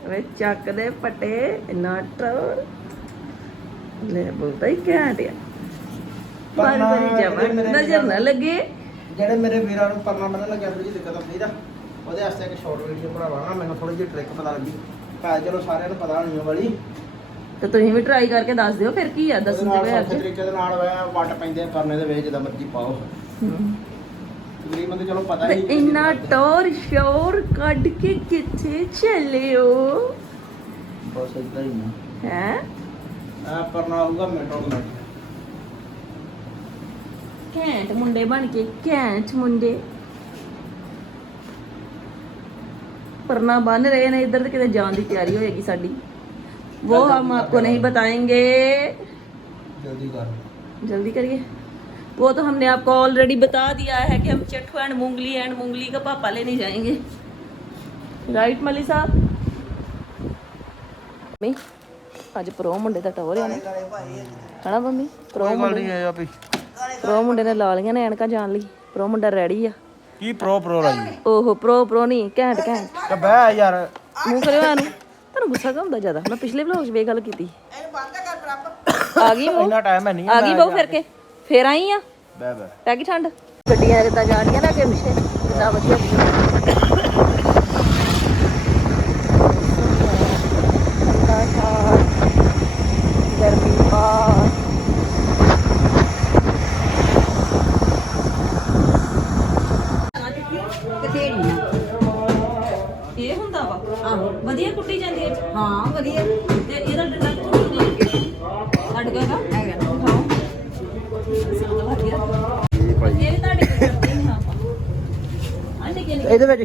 ਵੇ ਚੱਕ ਦੇ ਪਟੇ ਇੰਨਾ ਟਰ ਲੈ ਬਹੁਤਾ ਹੀ ਘੈਂਟ ਆ। ਬਾਰੀ ਜਾਵਾਂ ਨਜ਼ਰ ਨਾ ਲੱਗੇ। ਜਿਹੜੇ ਮੇਰੇ ਵੀਰਾਂ ਨੂੰ ਪਰਨਾ ਬੰਨਣ ਲੱਗਿਆ ਥੋੜੀ ਦਿੱਕਤ ਆਉਂਦੀ ਨਾ ਉਹਦੇ ਵਾਸਤੇ ਇੱਕ ਸ਼ਾਰਟ ਵੀਡੀਓ ਬਣਾਵਾ ਨਾ ਮੈਨੂੰ ਥੋੜੀ ਜਿਹੀ ਟ੍ਰਿਕ ਪਤਾ ਲੱਗੀ। ਭਾਵੇਂ ਚਲੋ ਸਾਰਿਆਂ ਨੂੰ ਪਤਾ ਹੋਣੀ ਵਾਲੀ। ਤੇ ਤੁਸੀਂ ਵੀ ਟਰਾਈ ਕਰਕੇ ਦੱਸ ਦਿਓ ਫਿਰ ਕੀ ਆ ਉਹਦੇ ਦੱਸਣ ਨਾਲ ਦੇ ਸੌਖੇ ਵਿੱਚ ਤਰੀਕੇ ਦੇ ਨਾਲ ਵੱਟ ਪੈਂਦੇ ਪਰਨੇ ਦੇ ਵਿੱਚ ਜਿੱਦਾਂ ਮਰਜ਼ੀ ਪਾਓ। ਗਰੀਬ ਇੰਨਾ ਟੌਰ ਸ਼ੋਰ ਕੱਢ ਕੇ ਕਿੱਥੇ ਚਲੇ ਹੋ? ਹੈ ਆ ਪਰਨਾ ਹੋਊਗਾ ਮੈਟਰੋ ਦਾ ਘੈਂਟ ਮੁੰਡੇ ਬਣ ਕੇ ਘੈਂਟ ਮੁੰਡੇ। ਪਰਨਾ ਬਨ ਰਹੇ ਨੇ ਇੱਧਰ ਕਿਤੇ ਜਾਣ ਦੀ ਤਿਆਰੀ ਹੋਏਗੀ ਸਾਡੀ। ਉਹ ਹਮ ਆਪਕੋ ਨਹੀਂ ਬਤਾਏਂਗੇ। ਜਲਦੀ ਕਰ ਜਲਦੀ ਕਰੀਏ। वो तो हमने आपको ऑलरेडी बता दिया है कि हम चट्टू एंड मूंगली एंड मूंगली का पापा लेने जाएंगे राइट मली साहब मम्मी ਅੱਜ ਪ੍ਰੋ ਮੁੰਡੇ ਦਾ ਟੌਰ ਆ ਨਾ ਹਨਾ ਮੰਮੀ ਪ੍ਰੋ ਮੁੰਡੇ ਨਹੀਂ ਆਇਆ ਵੀ ਪ੍ਰੋ ਮੁੰਡੇ ਨੇ ਲਾ ਲਈਆਂ ਨੇ ਐਨਕਾਂ ਜਾਣ ਲਈ ਪ੍ਰੋ ਮੁੰਡਾ ਰੈਡੀ ਆ ਕੀ ਪ੍ਰੋ ਪ੍ਰੋ ਲਾਈ ਓਹੋ ਪ੍ਰੋ ਪ੍ਰੋ ਨਹੀਂ ਘੈਂਟ ਘੈਂਟ ਤੇ ਬਹਿ ਯਾਰ ਮੂੰਹ ਕਰਿਓ ਇਹਨੂੰ ਤੁਹਾਨੂੰ ਗੁੱਸਾ ਕਿਉਂ ਹੁੰਦਾ ਜ਼ਿਆਦਾ ਮੈਂ ਪਿਛਲੇ ਵਲੌਗ 'ਚ ਵੀ ਇਹ ਗੱਲ ਕੀਤੀ ਆ ਗਈ ਉਹ ਇੰਨਾ ਟਾਈਮ ਹੈ ਨਹੀਂ ਆ ਗਈ ਬਹੁ ਫਿਰ ਕੇ ਫੇਰ ਆਈ ਆ? ਬਹਿ ਬਹਿ। ਪੈ ਗਈ ਠੰਡ? ਗੱਡੀਆਂ ਕਿੱਦਾਂ ਜਾਣੀਆਂ ਨਾ ਅੱਗੇ ਪਿੱਛੇ। ਕਿੰਨਾ ਵਧੀਆ।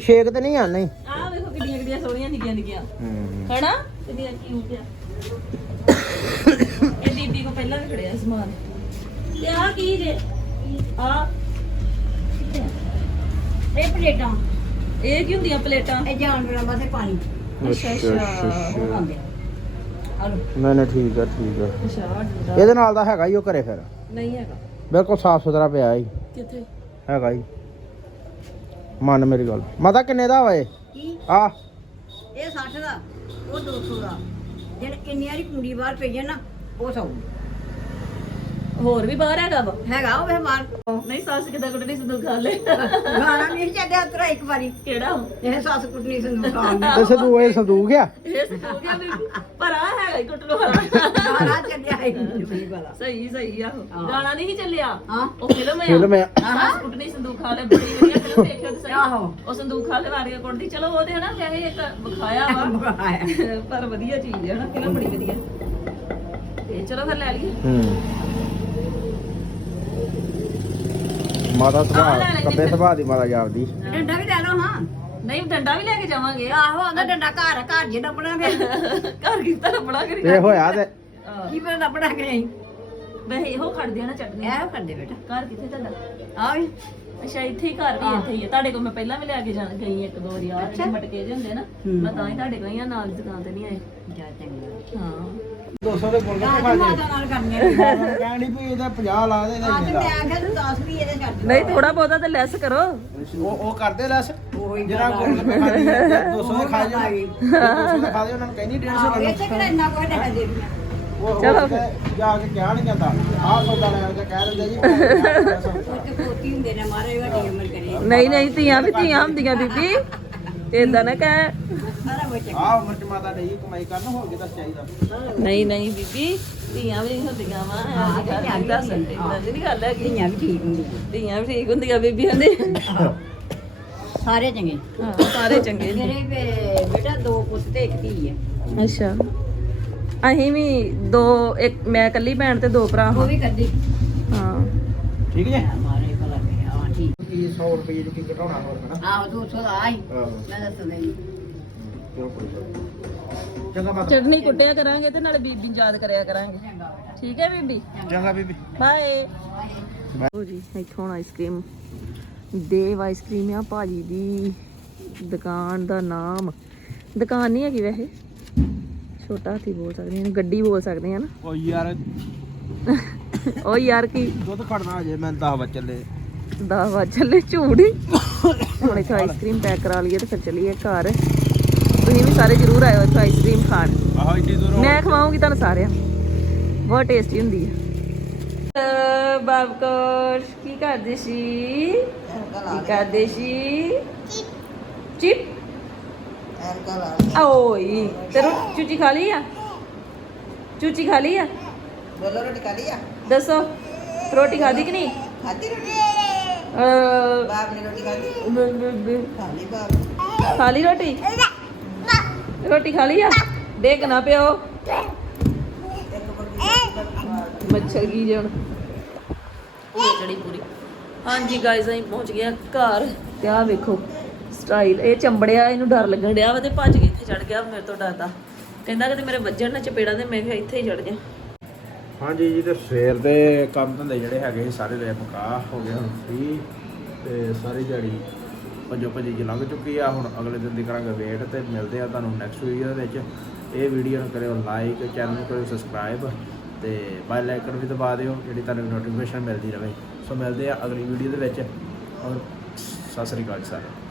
ਸ਼ੇਕ ਤੇ ਨਹੀਂ ਆਣਾ ਹੀ ਆ ਵੇਖੋ ਕਿੱਡੀਆਂ ਕਿੱਡੀਆਂ ਸੋਹਣੀਆਂ ਨਿੱਕੀਆਂ ਨਿੱਕੀਆਂ। ਹਨਾ? ਕਿੰਨੀਆਂ ਕਿਊਟ ਆ। ਇਹ ਬੀਬੀ ਕੋ ਪਹਿਲਾਂ ਵੀ ਖੜਿਆ ਸਮਾਨ। ਤੇ ਆ ਕੀ ਜੇ? ਆ ਇਹ ਪਲੇਟਾਂ। ਇਹ ਕੀ ਹੁੰਦੀਆਂ ਪਲੇਟਾਂ? ਇਹ ਜਾਨਵਰਾਂ ਵਾਸਤੇ ਪਾਣੀ। ਅੱਛਾ ਆ। ਨਹੀਂ ਨਹੀਂ ਠੀਕ ਆ ਠੀਕ ਆ। ਅੱਛਾ ਡੰਡਾ ਇਹਦੇ ਨਾਲ ਦਾ ਹੈਗਾ ਹੀ ਉਹ ਘਰੇ ਫਿਰ। ਨਹੀਂ ਹੈਗਾ। ਬਿਲਕੁਲ ਸਾਫ਼ ਸੁਥਰਾ ਪਿਆ ਹੀ ਕਿੱਥੇ? ਹੈਗਾ ਹੀ ਮੰਨ ਮੇਰੀ ਗੱਲ। ਮਾਤਾ ਕਿੰਨੇ ਦਾ ਵਾ ਇਹ? ਕੀ? ਆ। ਇਹ 60 ਦਾ ਉਹ 200 ਦਾ। ਜਿਹੜੇ ਕਿੰਨੀਆਂ ਦੀ ਕੁੰਡੀ ਬਾਹਰ ਪਈ ਹੈ ਨਾ ਉਹ ਸੌ। ਹੋਰ ਵੀ ਬਾਹਰ ਹੈਗਾ ਵਾ? ਹੈਗਾ ਉਹ ਮਾਰ ਨਹੀਂ ਸੱਸ ਕਿਦਾਂ ਕੁੱਟਣੀ ਸੰਦੂਕ ਖਾ ਲੈ। ਗਾਣਾ ਨਹੀਂ ਚੱਲਿਆ ਤੇਰਾ ਇੱਕ ਵਾਰੀ। ਕਿਹੜਾ? ਇਹ ਸੱਸ ਕੁੱਟਣੀ ਸੰਦੂਕ ਆਉਂਦਾ ਤੇ ਸੰਦੂਕ ਇਹ ਸੰਦੂਕ ਆ ਇਹ ਸੰਦੂਕ ਆ ਬੀਬੀ ਪਰ ਆ ਹੈਗਾ ਹੀ ਕੁੱਟਣ ਵਾਲਾ। ਗਾਣਾ ਚੱਲਿਆ ਹੈ ਨਹੀਂ ਵਾਲਾ ਸਹੀ ਸਹੀ ਆਹੋ ਗਾਣਾ ਨਹੀਂ ਚੱਲਿਆ? ਹਾਂ। ਉਹ ਫਿਲਮ ਆ। ਫਿਲਮ ਆ। ਸੱਸ ਕੁੱਟਣੀ ਸੰਦੂਕ ਖਾ ਲੈ ਬੜੀ ਵਧੀਆ ਫਿਲਮ ਦੇਖਿਓ ਤੇ ਸਹੀ ਆਹੋ। ਉਹ ਸੰਦੂਕ ਖਾ ਲੈ ਵਾਰੀਆਂ ਕੁੱਟਦੀ ਚਲੋ ਉਹਦੇ ਹਨਾ ਵੈਸੇ ਇੱਕ ਵਿਖਾਇਆ ਵਾ। ਆਇਆ ਪਰ ਵਧੀਆ ਚੀਜ਼ ਹੈ ਨਾ ਫਿਲਮ ਬੜੀ ਵਧੀਆ। ਤੇ ਚਲੋ ਫਿਰ ਲੈ ਲਈਏ। ਹੂੰ। ਮਾਤਾ ਸੁਭਾਅ ਕੱਬੇ ਸੁਭਾਅ ਦੀ ਮਾਤਾ ਜਾਪਦੀ ਡੰਡਾ ਵੀ ਲੈ ਲਓ ਹਾਂ। ਨਹੀਂ ਡੰਡਾ ਵੀ ਲੈ ਕੇ ਜਾਵਾਂਗੇ। ਆਹੋ ਆਂਦਾ ਡੰਡਾ ਘਰ ਘਰ ਜੇ ਲੱਭਣਾ ਫਿਰ ਘਰ ਕਿਸ ਤਰ੍ਹਾਂ ਬੜਾ ਕਰੀ ਇਹ ਹੋਇਆ ਤੇ। ਕੀ ਪਤਾ ਲੱਭਣਾ ਕਿ ਨਹੀਂ ਵੈਸੇ ਇਹੋ ਖੜਦੇ ਆ ਨਾ ਚਟਨੀ। ਇਹ ਕਰਦੇ ਬੇਟਾ। ਘਰ ਕਿੱਥੇ ਤੁਹਾਡਾ? ਆ ਵੀ। ਅੱਛਾ ਇੱਥੇ ਹੀ ਘਰ ਵੀ ਇੱਥੇ ਹੀ ਹੈ ਤੁਹਾਡੇ ਕੋਲ ਮੈਂ ਪਹਿਲਾਂ ਵੀ ਲੈ ਕੇ ਜਾਣ ਗਈ ਇੱਕ ਦੋ ਵਾਰੀ ਆ ਜਿਹੜੇ ਮਟਕੇ ਜਿਹੇ ਹੁੰਦੇ ਨਾ ਮੈਂ ਤਾਂ ਹੀ ਤੁਹਾਡੇ ਕੋਲ ਹੀ ਆ ਨਾਲ ਦੁਕਾਨ ਤੇ ਨਹੀਂ ਆਏ। ਜਾ ਚੰਗਾ। ਹਾਂ। 200 ਦੇ ਬੋਲ ਤੇ ਮਾਤਾ ਨਾਲ ਕਰਨੀ ਕਹਿਣੀ ਵੀ ਇਹਦਾ 50 ਲਾ ਦੇ ਆ ਤੇ ਮੈਂ ਆਖਿਆ ਤੂੰ 10 ਵੀ ਇਹਦੇ ਛੱਡ ਨਹੀਂ ਥੋੜਾ ਬਹੁਤਾ ਤੇ ਲੈਸ ਕਰੋ। ਉਹ ਉਹ ਕਰਦੇ ਲੈਸ ਉਹੀ ਜਿਹੜਾ ਗੋਲ ਗੱਪੇ ਖਾਂਦੀ ਹੈ 200 ਦੇ ਖਾ ਜਾ 200 ਦੇ ਖਾ ਦੇ ਉਹਨਾਂ ਨੂੰ ਕਹਿੰਦੀ 150 ਲੈ ਇਹ ਤੇ ਕਿਹੜਾ ਇੰਨਾ ਕੋਈ ਨਹੀਂ ਦੇ ਦਿੰਦਾ ਉਹ ਚਲੋ। ਚਲੋ ਜਾ ਕੇ ਕਿਹਾ ਨਹੀਂ ਜਾਂਦਾ। ਆਹ ਸੌਦਾ ਲੈਣ ਕੇ ਕਹਿ ਦਿੰਦੇ ਜੀ ਉਹ ਤੇ ਪੋਤੀ ਹੁੰਦੇ ਨੇ ਮਾਰੇ ਵੱਡੀ ਉਮਰ ਕਰੇ ਨਹੀਂ ਨਹੀਂ ਧੀਆਂ ਵੀ ਧੀਆਂ ਹੁੰਦੀਆਂ ਬੀਬੀ। ਏਦਾਂ ਨਾ ਕਹਿ। ਸਾਰਾ ਕੁਝ ਚੰਗਾ ਆਹ ਉਮਰ ਚ ਮਾਤਾ ਡਈ ਕਮਾਈ ਕਰਨ ਹੋਰ ਕੀ ਦੱਸ ਚਾਹੀਦਾ? ਨਹੀਂ ਨਹੀਂ ਬੀਬੀ ਧੀਆਂ ਵੀ ਨਹੀਂ ਹੁੰਦੀਆਂ ਵਾ ਹਾਂ, ਧੀਆਂ ਵੀ ਦੱਸ ਹੁੰਦੀਆਂ। ਇਦਾਂ ਦੀ ਨਹੀਂ ਗੱਲ ਹੈਗੀ। ਧੀਆਂ ਵੀ ਠੀਕ ਹੁੰਦੀਆਂ। ਧੀਆਂ ਵੀ ਠੀਕ ਹੁੰਦੀਆਂ ਬੀਬੀਆਂ ਦੇ। ਸਾਰੇ ਚੰਗੇ। ਹਾਂ ਸਾਰੇ ਚੰਗੇ ਨੇ। ਮੇਰੇ ਬੇ- ਬੇਟਾ ਦੋ ਪੁੱਤ ਤੇ ਇੱਕ ਧੀ ਹੈ। ਅੱਛਾ। ਅਸੀਂ ਵੀ ਦੋ ਇੱਕ ਮੈਂ ਇਕੱਲੀ ਭੈਣ ਤੇ ਦੋ ਭਰਾ ਉਹ ਹਾਂ ਵੀ ਕਰਦੀ ਹਾਂ। ਠੀਕ ਜੇ? ਮਾਰੇ ਭਲਾ ਕੇ ਹਾਂ ਠੀਕ। ਕੀ 100 ਰੁਪਏ ਦੀ ਕੀ ਘਟਾਉਣਾ ਹੋਰ ਹਨਾ? ਆਹ ਦੋ ਸੌ ਆਈ। ਆਹੋ। ਮੈਂ ਦੱਸ ਨਹੀਂ ਚਲੋ ਕੋਈ ਗੱਲ। ਚੰਗਾ ਮਾਤਾ ਚਟਨੀ ਕੁੱਟਿਆ ਕਰਾਂਗੇ ਤੇ ਨਾਲੇ ਬੀਬੀ ਨੂੰ ਯਾਦ ਕਰਿਆ ਕਰਾਂਗੇ। ਠੀਕ ਹੈ ਬੀਬੀ? ਚੰਗਾ ਬੀਬੀ। ਬਾਏ। ਲਓ ਜੀ ਇੱਥੋਂ ਆਈਸਕ੍ਰੀਮ ਦੇਵ ਆਈਸਕ੍ਰੀਮ ਆ ਭਾਜੀ ਦੀ ਦੁਕਾਨ ਦਾ ਨਾਮ। ਦੁਕਾਨ ਨਹੀਂ ਹੈਗੀ ਵੈਸੇ। ਛੋਟਾ ਹਾਥੀ ਬੋਲ ਸਕਦੇ ਹਾਂ ਗੱਡੀ ਬੋਲ ਸਕਦੇ ਹਾਂ ਨਾ। ਓ ਯਾਰ। ਉਹ ਯਾਰ ਕੀ? ਦੁੱਧ ਖੜਨਾ ਅਜੇ ਮੈਂ 10 ਵਜੇ ਚੱਲੇ 10 ਵਜੇ ਚੱਲੇ ਝੂੜੀ ਹੁਣ ਇੱਥੇ ਆਈਸਕ੍ਰੀਮ ਪੈਕ ਕਰਾ ਲਈਏ ਤੇ ਫਿਰ ਚਲੀਏ ਘਰ। ਤੁਸੀਂ ਵੀ ਸਾਰੇ ਜ਼ਰੂਰ ਆਇਓ ਇੱਥੇ ਆਈਸਕ੍ਰੀਮ ਖਾਣ। ਆਹੋ ਇੱਡੀ ਦੂਰ ਮੈਂ ਖਵਾਉਂਗੀ ਤੁਹਾਨੂੰ ਸਾਰਿਆਂ। ਬਹੁਤ ਟੇਸਟੀ ਹੁੰਦੀ ਹੈ ਬਾਬਕੋਸ਼ ਕੀ ਕਰਦੇ ਸੀ? ਕੀ ਕਰਦੇ ਸੀ? ਚਿਪ। ਓਏ ਤੇ ਰੋ- ਚੂਚੀ ਖਾ ਲਈ ਆ? ਚੂਚੀ ਖਾ ਲਈ ਆ? ਬੋਲੋ ਰੋਟੀ ਖਾ ਲਈ ਆ? ਦੱਸੋ ਰੋਟੀ ਖਾਦੀ ਕਿ ਨਹੀਂ? ਖਾਦੀ ਰੋਟੀ? ਅਹ, ਬਾਪ ਨੇ ਰੋਟੀ ਖਾਦੀ ਬ- ਬ- ਬ- ਖਾ ਲਈ ਬਾਪ ਖਾ ਲਈ ਰੋਟੀ? ਰੋਟੀ ਖਾ ਲਈ ਆ? ਦੇਖ ਨਾ ਪਿਓ। ਮੱਛਰ ਕੀ ਜਣ ਪੂਰੀ ਹਾਂਜੀ ਅਸੀਂ ਪਹੁੰਚ ਗਏ ਆ ਘਰ। ਤੇ ਆ ਵੇਖੋ। ਸਟਾਈਲ ਇਹ ਚੰਬੜਿਆ, ਇਹਨੂੰ ਡਰ ਲੱਗਣ ਡਿਆ ਵਾ ਤੇ ਭੱਜ ਕੇ ਇੱਥੇ ਚੜ ਗਿਆ ਮੇਰੇ ਤੋਂ ਡਰਦਾ ਕਹਿੰਦਾ ਕਿ ਮੇਰੇ ਵੱਜਣ ਨਾ ਚਪੇੜਾ ਤੇ, ਮੈਂ ਕਿਹਾ ਇੱਥੇ ਹੀ ਚੜ ਜਾ ਹਾਂਜੀ ਜੀ, ਤੇ ਸਵੇਰ ਦੇ ਕੰਮ ਧੰਦੇ ਜਿਹੜੇ ਹੈਗੇ ਸੀ, ਸਾਰੇ ਦੇ ਮੁਕਾ ਹੋ ਗਏ ਹੁਣ ਫ੍ਰੀ ਤੇ ਸਾਰੀ ਦਿਹਾੜੀ ਭੱਜੋ ਭੱਜੀ ਚ ਲੰਘ ਚੁੱਕੀ ਆ। ਹੁਣ ਅਗਲੇ ਦਿਨ ਦੀ ਕਰਾਂਗੇ ਵੇਟ ਤੇ ਮਿਲਦੇ ਆ ਤੁਹਾਨੂੰ ਨੈਕਸਟ ਵੀਡੀਓ ਦੇ ਵਿੱਚ। ਇਹ ਵੀਡੀਓ ਨੂੰ ਕਰਿਓ ਲਾਈਕ ਚੈਨਲ ਨੂੰ ਕਰਿਓ ਸਬਸਕ੍ਰਾਈਬ ਤੇ ਬੈਲ ਆਈਕਨ ਵੀ ਦਬਾ ਦਿਓ, ਜਿਹੜੀ ਤੁਹਾਨੂੰ ਨੋਟੀਫਿਕੇਸ਼ਨ ਮਿਲਦੀ ਰਹੇ। ਸੋ ਮਿਲਦੇ ਆ ਅਗਲੀ ਵੀਡੀਓ ਦੇ ਵਿੱਚ। ਔਰ ਸਤਿ ਸ੍ਰੀ ਅਕਾਲ ਜੀ ਸਾਰਿਆਂ